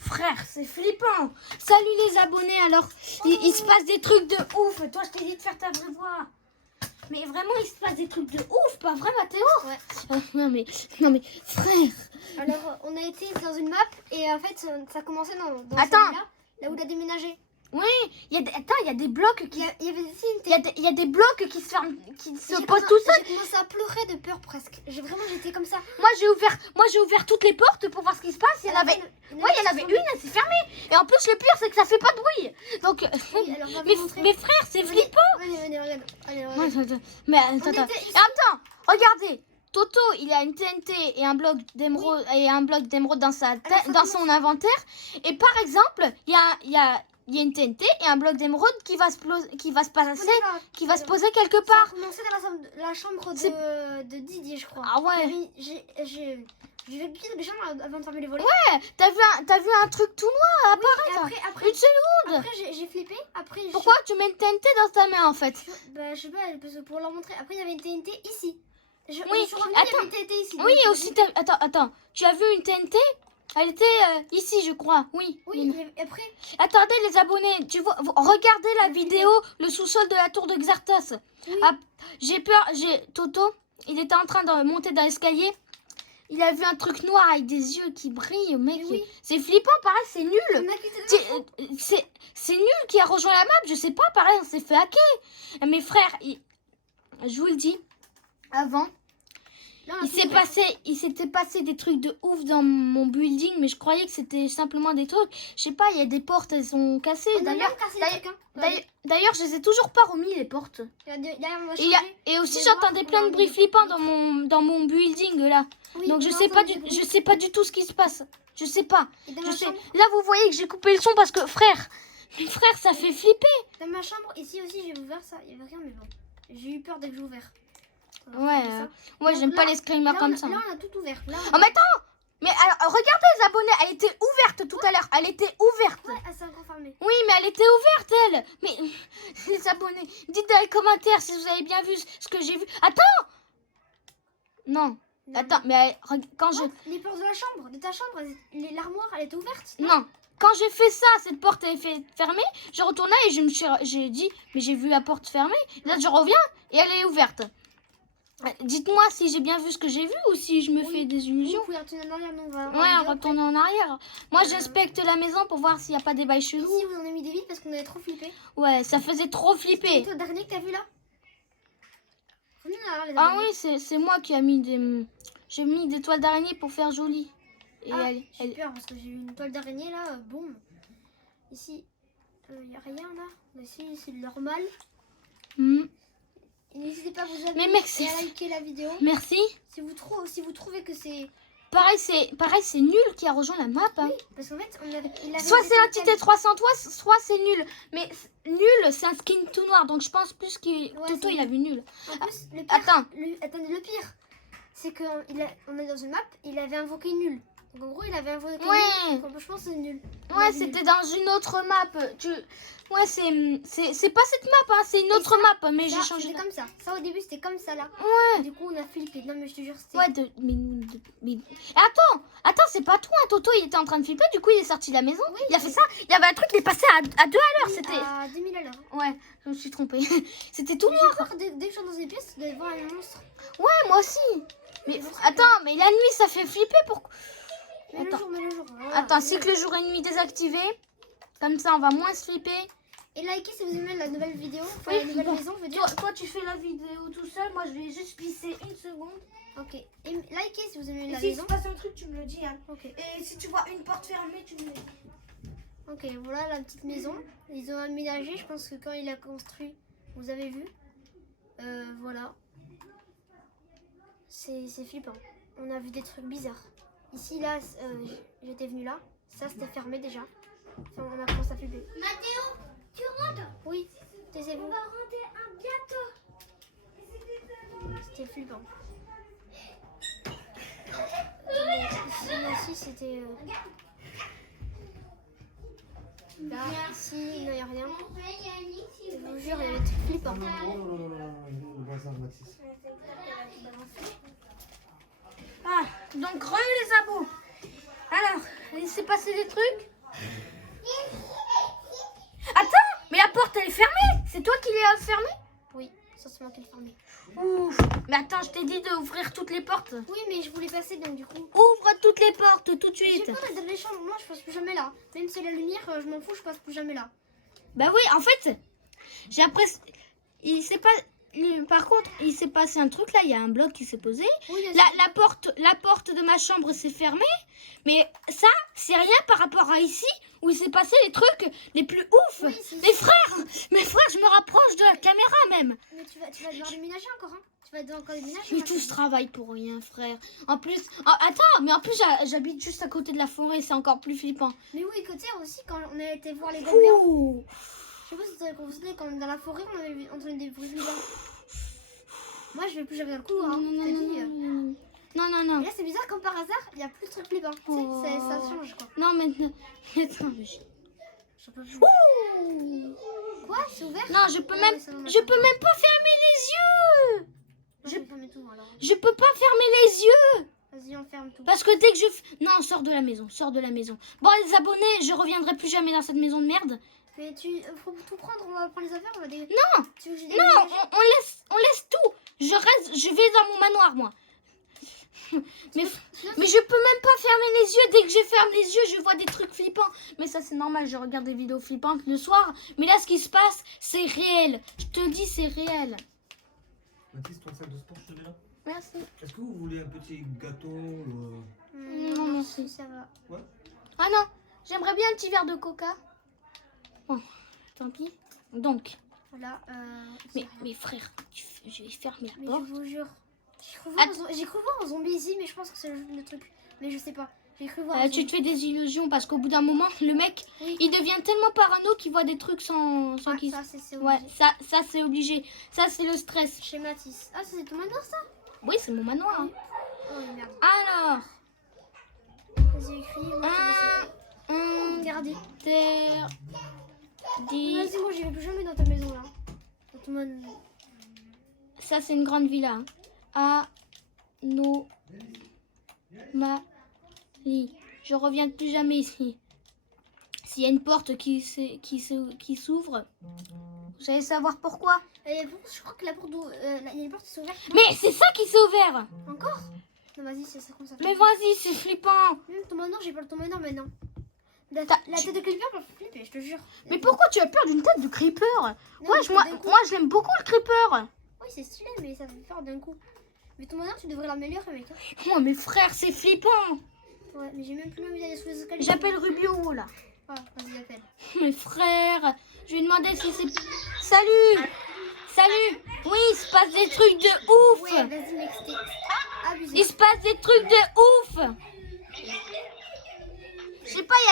Frère, c'est flippant. Salut les abonnés, alors il se passe des trucs de ouf. Toi, je t'ai dit de faire ta vraie voix. Mais vraiment, il se passe des trucs de ouf, pas vrai Mathéo? Ouais. Non mais, frère. Alors, on a été dans une map et en fait, ça commençait dans Attends. là où il a déménagé. Oui, il y a des blocs qui... Il y avait des Il y a des blocs qui se ferment, qui se J'ai posent tout seuls. J'ai commencé à pleurer de peur presque. J'étais comme ça. Moi, j'ai ouvert toutes les portes pour voir ce qui se passe. Il y en avait une, elle s'est fermée. Et en plus, le pire, c'est que ça fait pas de bruit. Donc, Oui, alors, on va vous montrer. mes frères, c'est flippant. Venez, regarde. Allez, Mais attends, regardez. Toto, il a une TNT et un bloc d'émeraude dans son inventaire. Et par exemple, il y a une TNT et un bloc d'émeraude qui va se poser quelque part. Ça a commencé dans la chambre de Didier, je crois. Ah ouais. J'ai vu des chambres avant de fermer les volets. Ouais, t'as vu un truc tout noir apparaître. Après, une seconde. Après, j'ai flippé. Pourquoi tu mets une TNT dans ta main en fait? Bah, je sais pas, parce que pour leur montrer. Après, il y avait une TNT ici. Oui, je suis revenue, il y avait une TNT ici. Oui, aussi, attends. Tu as vu une TNT? Elle était ici, je crois. Oui. Oui, et après. Attendez, les abonnés, regardez la vidéo, le sous-sol de la tour de Xarthos. Oui. Ah, j'ai peur, Toto, il était en train de monter dans l'escalier. Il a vu un truc noir avec des yeux qui brillent, mec. Oui. C'est flippant, pareil, c'est nul. C'est nul qui a rejoint la map, je sais pas, pareil, on s'est fait hacker. Mes frères, je vous le dis, avant, il s'était passé des trucs de ouf dans mon building, mais je croyais que c'était simplement des trucs. Je sais pas, il y a des portes, elles sont cassées. D'ailleurs, je les ai toujours pas remis, les portes. Et aussi, j'entendais plein de bruits flippants dans mon building là. Oui, donc je sais pas du tout ce qui se passe. Je sais pas. Là, vous voyez que j'ai coupé le son parce que frère, ça fait flipper. Dans ma chambre, ici aussi, j'ai ouvert ça. Il y avait rien, mais bon. J'ai eu peur dès que j'ai ouvert. Ouais, j'aime pas les screamers comme ça. Là, on a tout ouvert. Oh, mais attends! Mais alors, regardez les abonnés, elle était ouverte tout à l'heure. Elle était ouverte. Ouais, elle s'est encore fermée. Oui, mais elle était ouverte, elle. Mais les abonnés, dites dans les commentaires si vous avez bien vu ce que j'ai vu. Attends! Non. Attends, mais quand les portes de ta chambre, l'armoire, elle était ouverte? Non. Quand j'ai fait ça, cette porte est fermée. Je retournais et j'ai dit, mais j'ai vu la porte fermée. Là, je reviens et elle est ouverte. Dites-moi si j'ai bien vu ce que j'ai vu ou si je me fais des illusions. Oui, retourner en arrière, nous, on retourne en arrière. Moi, j'inspecte la maison pour voir s'il n'y a pas des bails chelous. Ici, vous en avez mis des vides parce qu'on avait trop flippé. Ouais, ça faisait trop flipper. C'est le dernier que t'as vu là? Ah oui, c'est moi qui a mis des... J'ai mis des toiles d'araignée pour faire joli. Et j'ai peur parce que j'ai eu une toile d'araignée là, boum. Ici, il n'y a rien là. Ici, c'est normal. N'hésitez pas à vous abonner et à liker la vidéo. Merci. Si vous trouvez que c'est... Pareil, c'est nul qui a rejoint la map. Hein. Oui, parce qu'en fait, soit c'est l'entité 300 soit c'est nul. Mais nul, c'est un skin tout noir. Donc je pense plus que Toto, il a vu nul. En plus, le pire, attendez, le pire, c'est qu'on est dans une map, il avait invoqué nul. Donc en gros, il avait invoqué nul. Donc je pense que c'est nul. Ouais, c'était dans une autre map. Ouais, c'est pas cette map, hein, c'est une autre map, mais j'ai changé. C'était comme ça. Ça au début, c'était comme ça là. Ouais. Et du coup, on a flippé. Non, mais je te jure, c'était. Ouais, mais... Attends, c'est pas toi, hein, Toto, il était en train de flipper, du coup, il est sorti de la maison. Oui, il a fait ça. Il y avait un truc, il est passé à 2 à l'heure. C'était à 2000 à l'heure. Ouais, je me suis trompée. C'était tout noir. Dès que je suis dans des pièces, devant un monstre. Ouais, moi aussi. Mais attends, mais la nuit, ça fait flipper pourquoi? Mais le jour. Attends, cycle jour et nuit désactivé. Comme ça, on va moins se flipper. Et likez si vous aimez la nouvelle vidéo. Enfin, la nouvelle maison, je veux dire. Toi, tu fais la vidéo tout seul. Moi, je vais juste glisser une seconde. Ok. Et likez si vous aimez la maison. Si se passe un truc, tu me le dis. Hein. Ok. Et si tu vois une porte fermée, tu me le dis. Ok, voilà la petite maison. Ils ont aménagé. Je pense que quand il a construit, vous avez vu. Voilà. C'est flippant. On a vu des trucs bizarres. Ici, là, j'étais venue là. Ça, c'était fermé déjà. Enfin, on a commencé à flipper. Mathéo, tu rentres? Oui, taisez-vous. On va rentrer un bientôt. C'était flippant. Ici, c'était... Là, ici, il n'y a rien. Je vous jure, il y avait des trucs flippants. Ah, donc re les abos. Alors, il s'est passé des trucs. Attends, mais la porte elle est fermée. C'est toi qui l'as fermée? Oui, ça c'est moi qui l'ai fermé. Ouf. Mais attends, je t'ai dit d'ouvrir toutes les portes. Oui, mais je voulais passer donc du coup. Ouvre toutes les portes tout de J'ai suite. peur d'être dans les chambres. Moi, je passe plus jamais là. Même si la lumière, je m'en fous, je passe plus jamais là. Bah oui, en fait, j'ai après, il s'est pas. Par contre, il s'est passé un truc là. Il y a un bloc qui s'est posé. Oui, La porte de ma chambre s'est fermée. Mais ça, c'est rien par rapport à ici où il s'est passé les trucs les plus ouf. Oui, mes frères, je me rapproche de la caméra même. Mais tu vas devoir déménager encore, hein. Tu vas devoir encore déménager. Mais tout ce travail pour rien, frère. En plus, attends, mais en plus j'habite juste à côté de la forêt, c'est encore plus flippant. Mais oui, côté aussi, quand on a été voir les gobelins. Ouh. Je sais pas si tu as constaté, quand dans la forêt, on avait entendu des bruits flippants. Moi, je vais plus jamais dans le coup, hein. Je te dis. Non. Et là, c'est bizarre, comme par hasard, il n'y a plus de trucs flippants. Tu Oh. sais, ça change, quoi. Non, maintenant. Attends, Je sais pas. Ouh. Quoi? C'est ouvert? Non, je peux Ah même, ouais, ça, non, je peux même pas fermer les yeux. je vais fermer tout, alors. Je peux pas fermer les yeux. Vas-y, on ferme tout. Parce que dès que non, sors de la maison, sors de la maison. Bon, les abonnés, je reviendrai plus jamais dans cette maison de merde. Mais faut tout prendre, on va prendre les affaires, on va Non. Tu veux que je Non, déménage? on laisse tout. Je vais dans mon manoir, moi. Mais je peux même pas fermer les yeux. Dès que je ferme les yeux, je vois des trucs flippants. Mais ça, c'est normal, je regarde des vidéos flippantes le soir. Mais là, ce qui se passe, c'est réel. Je te dis, c'est réel. Mathis, ton sac de sport, je te mets là. Merci. Est-ce que vous voulez un petit gâteau Non, merci. Ça va. Ouais. Ah non, j'aimerais bien un petit verre de coca. Bon, tant pis. Donc, Voilà. mes frères, je vais fermer la Mais porte. je vous jure. Att- J'ai cru voir un zombie ici, mais je pense que c'est le truc. Mais je sais pas. J'ai cru voir. un Tu te zombie. fais des illusions parce qu'au bout d'un moment, le mec, Oui. il devient tellement parano qu'il voit des trucs sans Ah, qu'il... ça, c'est Ouais, obligé. ça c'est obligé. Ça, c'est le stress. Chez Mathis. Ah, c'est ton manoir, ça? Oui, c'est mon manoir. hein. Oh merde. Alors, Vas-y, écris. Moi, je te laisse. Regardez. interdit. Vas-y, moi, j'y vais plus jamais dans ta maison, là. Dans ton manoir. Ça, c'est une grande villa. hein. Anomalie. Je reviens plus jamais ici. S'il y a une porte qui s'ouvre, vous allez savoir pourquoi. Et bon, je crois que la porte d'où. Il y a une porte qui s'est ouverte. Mais c'est ça qui s'est ouvert. Encore? Non, vas-y, c'est ça comme ça. Mais vas-y, c'est flippant. Même ton manoir, j'ai pas ton manoir maintenant. La T'as- tête de Creeper m'a fait flipper, je te jure. Mais pourquoi tu as peur d'une tête de creeper? Non, Ouais, mais moi d'un coup- je l'aime beaucoup le creeper. Oui, c'est stylé, mais ça fait peur d'un coup. Mais ton manoir, tu devrais l'améliorer, mec. hein. Moi, mes frères, c'est flippant. Ouais, mais j'ai même plus envie d'aller sous les escaliers. J'appelle Rubio là. Ah, vas-y, appelle. Mes frères, je lui ai demandé si c'est... Salut. Salut. Oui, il se passe des trucs de ouf. Ouais, vas-y, mec, c'était abusé. Il se passe des trucs de ouf. Je sais pas, il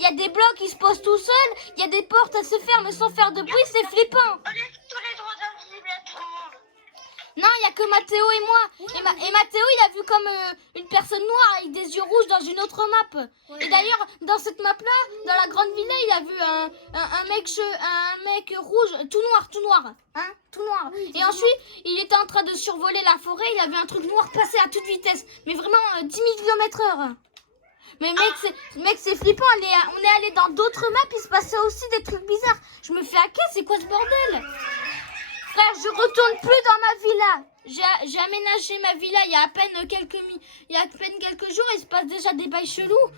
y a des blocs qui se posent tout seuls. Il y a des portes à se fermer sans faire de bruit, c'est flippant. Non, il y a que Mathéo et moi. Et Mathéo, il a vu comme une personne noire avec des yeux rouges dans une autre map. Ouais. Et d'ailleurs, dans cette map-là, dans la grande villa, il a vu un mec rouge, tout noir. Hein, tout noir. Oui, Et ensuite, il était en train de survoler la forêt. Il a vu un truc noir passer à toute vitesse. Mais vraiment, 10 000 km/h. Mais mec, c'est flippant. On est allé dans d'autres maps, il se passait aussi des trucs bizarres. Je me fais hacker, c'est quoi ce bordel? Frère, je retourne plus dans ma villa. J'ai aménagé ma villa il y a à peine quelques jours. Il se passe déjà des bails chelous.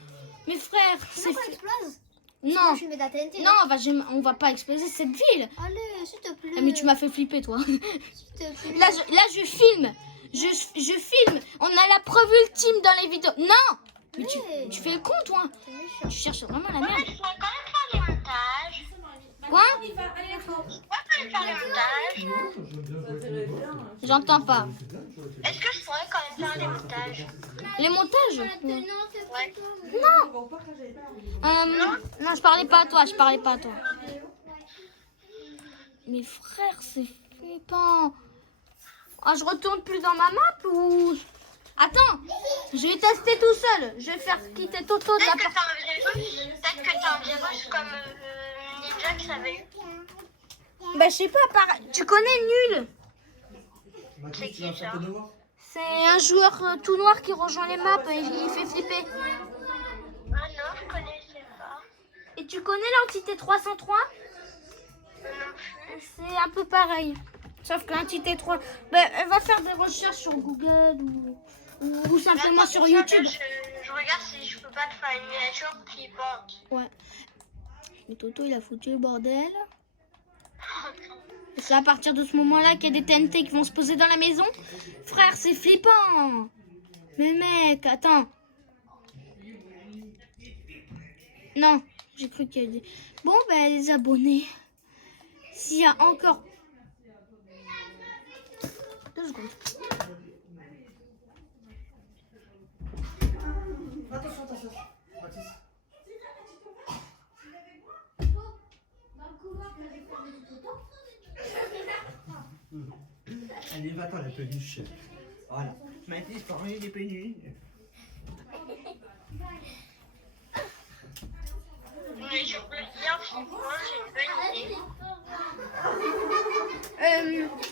Mais frère, c'est... Pourquoi explose? Non, Je mets de la TNT. non, on va pas exploser cette ville. Allez, s'il te plaît. Ah, mais tu m'as fait flipper, toi. S'il te plaît. Là, je filme. Je filme. On a la preuve ultime dans les vidéos. Non. Mais Ouais. tu fais le con, toi. T'es méchant. Tu cherches vraiment la merde. Je pourrais quand même faire les montages. Quoi? Je pourrais quand même faire les montages. J'entends pas. Est-ce que je pourrais quand même faire les montages? Les montages? Ouais. Non, je parlais pas à toi, Mes frères, c'est flippant. Ah, je retourne plus dans ma map ou... Attends, je vais tester tout seul. Je vais faire quitter Toto de la Peut-être que porte. t'as un virus comme Ninja que ça avait eu. Bah, je sais pas, tu connais Nul? Mathis, tu vas faire tes devoirs? C'est un joueur tout noir qui rejoint les maps et il fait flipper. Et tu connais l'entité 303? C'est un peu pareil. Sauf que l'entité 3, ben, elle va faire des recherches sur Google ou simplement Attends, sur YouTube. Je regarde si je peux pas te faire une miniature qui porte. Ouais. Et Toto, il a foutu le bordel. C'est à partir de ce moment-là qu'il y a des TNT qui vont se poser dans la maison. Frère, c'est flippant. Mais mec, attends. Non, j'ai cru qu'il y a des... Bon, ben, les abonnés. S'il y a encore... 2 secondes. Attention, attention. Mathis. Allez, va-t'en la peluche. Voilà. Mathis, pour rien des peluches. Mais je peux dire, franchement, j'ai une bonne idée.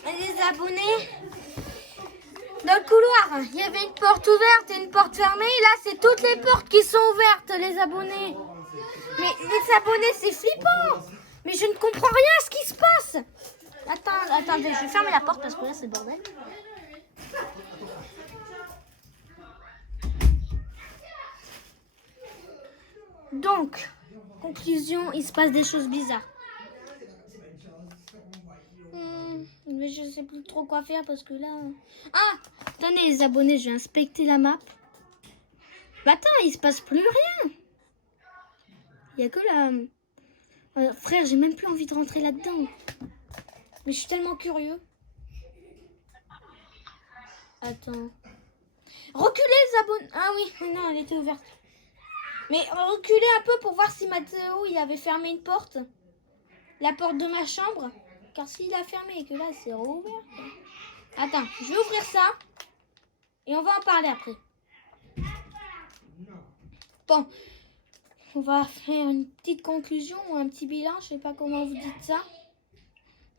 Les abonnés, dans le couloir, il y avait une porte ouverte et une porte fermée. Là, c'est toutes les portes qui sont ouvertes, les abonnés. Mais les abonnés, c'est flippant. Mais je ne comprends rien à ce qui se passe. Attendez, je vais fermer la porte parce que là, c'est le bordel. Donc, conclusion, il se passe des choses bizarres. Mais je sais plus trop quoi faire parce que là... Ah, attendez les abonnés, je vais inspecter la map. Bah attends, il se passe plus rien. Il y a que la... frère, j'ai même plus envie de rentrer là-dedans. Mais je suis tellement curieux. Attends. Reculez les abonnés. Ah oui, non, elle était ouverte. Mais reculez un peu pour voir si Mathéo, il avait fermé une porte. La porte de ma chambre. Car s'il a fermé et que là, c'est rouvert. Attends, je vais ouvrir ça. Et on va en parler après. Bon. On va faire une petite conclusion ou un petit bilan. Je sais pas comment vous dites ça.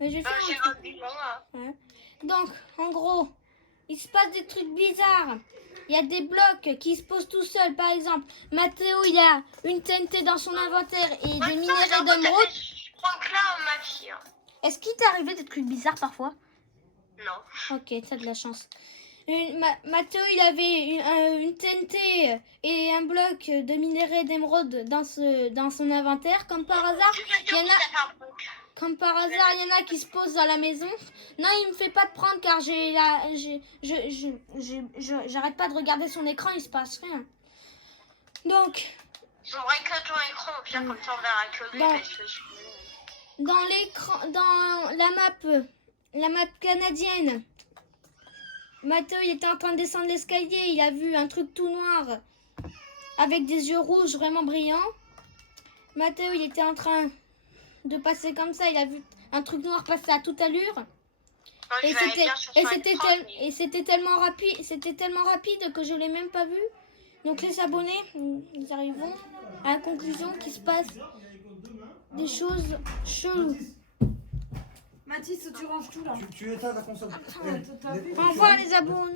Mais je vais faire J'ai un bilan, là. Ouais. Donc, en gros, il se passe des trucs bizarres. Il y a des blocs qui se posent tout seuls. Par exemple, Mathéo, il a une TNT dans son inventaire et des minéraux d'émeraude. Je crois que là, ma fille. Est-ce qu'il t'est arrivé des trucs bizarres parfois? Non. Ok, t'as de la chance. Mathéo, il avait une TNT et un bloc de minerai d'émeraude dans son inventaire. Comme par hasard, il y en a... Comme par hasard, il y en a qui se posent dans la maison. Non, il me fait pas de prendre car j'arrête pas de regarder son écran, il se passe rien. Donc, J'aimerais que ton écran, au pire, comme ça on verra que lui, Bon. parce que je... dans l'écran, dans la map canadienne, Mathéo, il était en train de descendre l'escalier, il a vu un truc tout noir avec des yeux rouges vraiment brillants. Mathéo, il était en train de passer comme ça, il a vu un truc noir passer à toute allure. Non, Et je vais aller bien sur son écran, mais- c'était tellement rapide que je l'ai même pas vu. Donc les abonnés, nous arrivons à la conclusion qu'il se passe des choses cheloues. Mathis, tu ranges tout là. Tu éteins la console. T'as vu Au revoir les abonnés.